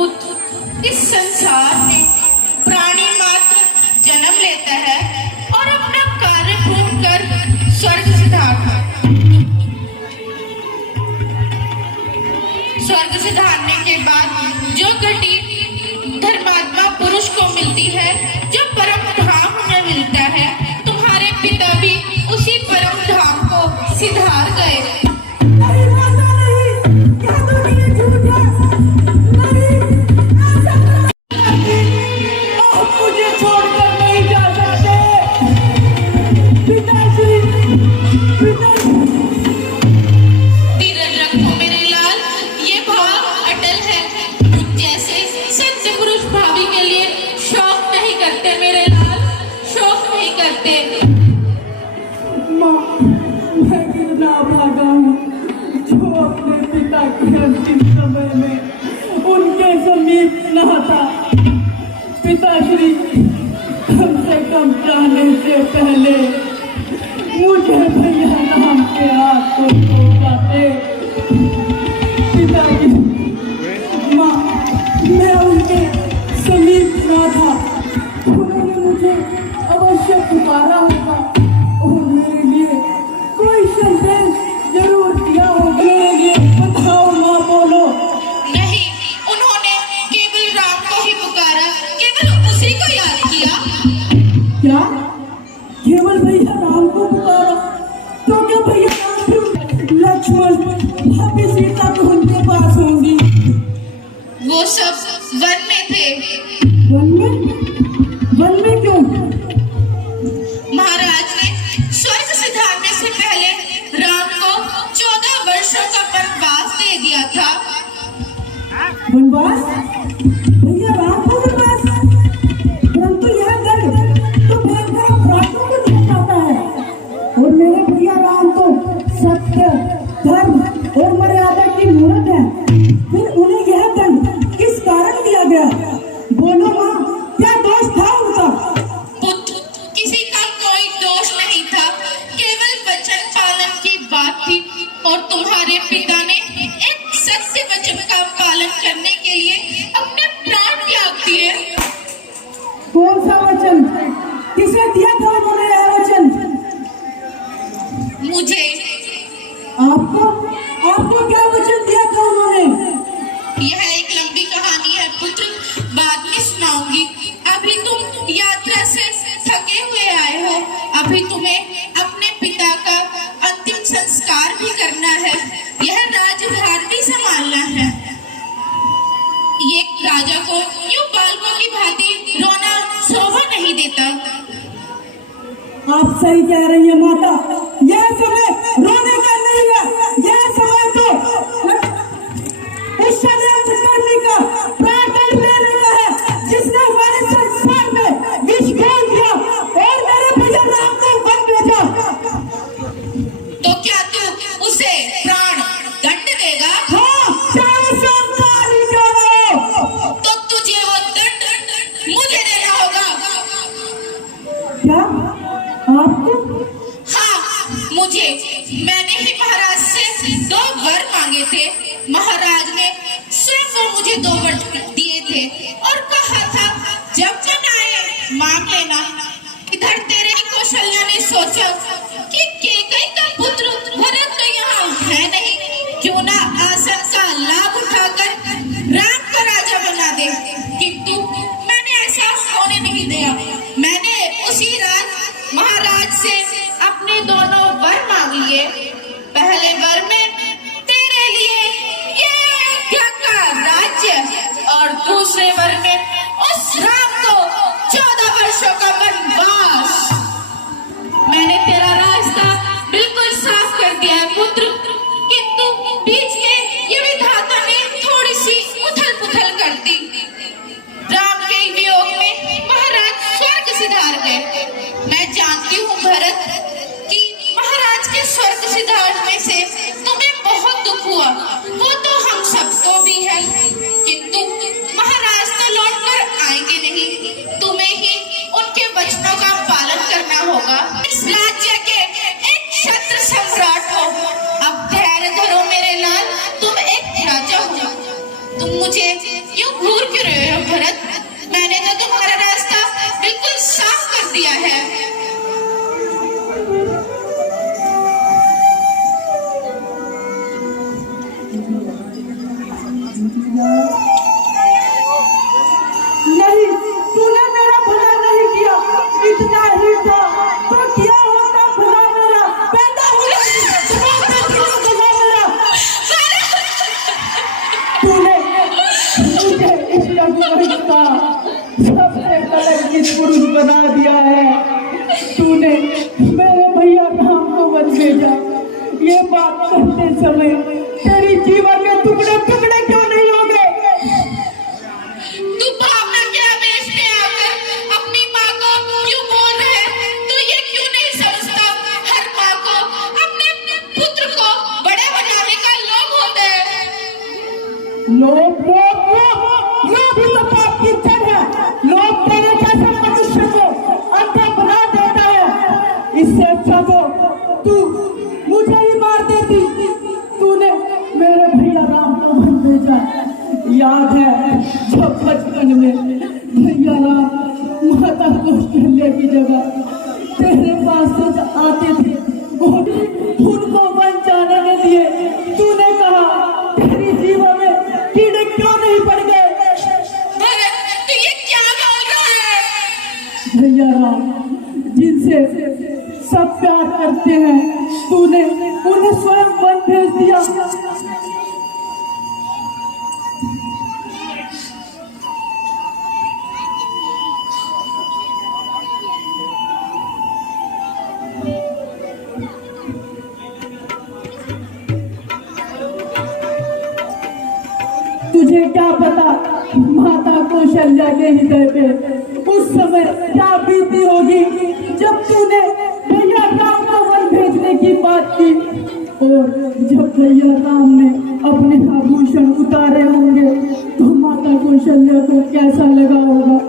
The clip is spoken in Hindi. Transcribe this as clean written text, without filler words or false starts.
पुत्र इस संसार में प्राणी मात्र जन्म लेता है और अपना कार्य पूर्ण कर स्वर्ग सिधारने के बाद जो गति धर्मात्मा पुरुष को मिलती है, जो परम धाम में मिलता है, तुम्हारे पिता भी उसी परम धाम को सिधार गए। अंतिम समय में उनके समीप न था। पिताश्री कम से कम जाने से पहले मुझे भैया नाम के हाथ को छू जाते। पिताजी, माँ, मैं उनके समीप न था, उन्होंने मुझे अवश्य पुकारा होगा और मेरे लिए कोई संदेश जरूर दिया होगा। मेरे लिए बताओ माँ, बोलो। नहीं, उन्होंने केवल राम को ही पुकारा, केवल उसी को याद किया। क्या केवल भैया राम को पुकारा? तो क्या भैया लक्ष्मण भाभी सीता तो उनके पास होंगी? वो सब वन में थे। वन में? वन में क्यों? महाराज ने स्वर्ग सिधारने से पहले राम को 14 वर्षों का वनवास दे दिया था। वनवास? भैया राम को वनवास? परंतु यह दंड तो भयंकर अपराधों को दिया जाता है और मेरे भैया राम तो सत्य, धर्म और मर्यादा की मूर्त है। फिर उन्हें यह दंड किस कारण दिया गया? बोलो माँ, क्या दोष था उनका? पुत्र, किसी का कोई दोष नहीं था, केवल वचन पालन की बात थी और तुम्हारे पिता ने एक सत्य वचन का पालन करने के लिए अपने प्राण त्याग दिए। कौन सा वचन? किसे दिया था उन्होंने यह वचन? मुझे। आपको? आपको क्या वचन दिया था उन्होंने? यह एक लंबी कहानी है पुत्र, बाद में सुनाऊंगी। अभी तुम यात्रा से थके हुए आए हो, अभी तुम्हें अपने पिता का अंतिम संस्कार भी करना है, यह राजभार भी संभालना है। ये राजा को यूं बालकों की भांति रोना शोभा नहीं देता। आप सही कह रही है माता, यह समय रोने का नहीं है, यह समय तो उस षड्यंत्र करने का, प्राण लेने का है जिसने हमारे संसार में विष घोल दिया और मेरे भैया राम को वन भेजा। तो क्या तू उसे प्राण दंड देगा? हाँ, चाहे संसार ही क्यों न हो। तो तुझे वो दंड मुझे देना होगा। क्या आपको? हाँ, मुझे। मैंने ही महाराज से 2 वर मांगे थे। महाराज ने स्वयं वो मुझे 2 वर दिए थे और कहा था जब मन आए मांग लेना। इधर तेरे कौशल्या ने सोचा कि केकई का पुत्र भरत तो यहाँ है नहीं, क्यों ना आसन का लाभ उठाकर राम को राजा बना दे। किंतु मैंने ऐसा होने नहीं दिया। मैंने उसी रात महाराज से अपने दोनों वर मांग लिए। पहले वर में तेरे लिए ये अयोध्या का राज्य और दूसरे वर में उस राम को 14 वर्षों का वनवास। मैंने तेरा रास्ता बिल्कुल साफ कर दिया है पुत्र, किंतु बीच में ये विधाता ने थोड़ी सी उथल पुथल कर दी। राम के वियोग में महाराज स्वर्ग सिधार गए। मैं जानती हूँ भरत कि महाराज के स्वर्ग सिधारने से तुम्हें बहुत दुख हुआ, वो तो हम सबको भी है, किंतु महाराज तो लौट कर आएंगे नहीं, तुम्हें ही उनके वचन मुझे यूं घूर क्यों रहे हो भरत? मैंने तो तुम्हारा रास्ता बिल्कुल साफ कर दिया है। नहीं, तूने मेरा भला नहीं किया। इतना ही था तो क्या होता भला मेरा, पैदा हुआ भला मेरा। तूने मुझे इस लग्न का सबसे कलंकित पुरुष बना दिया है। तूने मेरे भैया राम को वन भेजा। ये बात करते समय तेरी जीवन में टुकड़े टुकड़े क्यों नहीं हो गए? तू भावना के आवेश में आकर अपनी माँ को क्यों बोल रहे है? तू ये क्यों नहीं समझता? हर माँ को अपने पुत्र को बड़े बनाने का लोभ होता है। लोभ भी तो पाप की जड़ है। लोभ तेरे जैसे मनुष्य को अंधा बना देता है। इससे अच्छा तो तू मुझे ही मार देती। तूने मेरे भैया राम को वन भेजा। याद है जब बचपन में भैया राम माता कौशल्या की जगह तेरे पास से जब आते थे उनको वन जाने नहीं दिए। तूने कहा तेरी जीवन में कीड़े क्यों नहीं पड़ गए? भरत, तू ये क्या बोल रहा है? भैया राम जिनसे सब प्यार करते हैं, तूने उन्हें स्वयं वन भेज दिया। तुझे क्या पता माता कौशल्या के हृदय पे उस समय क्या बीती होगी जब तूने भैया राम को वन भेजने की बात की, और जब भैया राम ने अपने आभूषण उतारे होंगे तो माता कौशल्या को कैसा लगा होगा।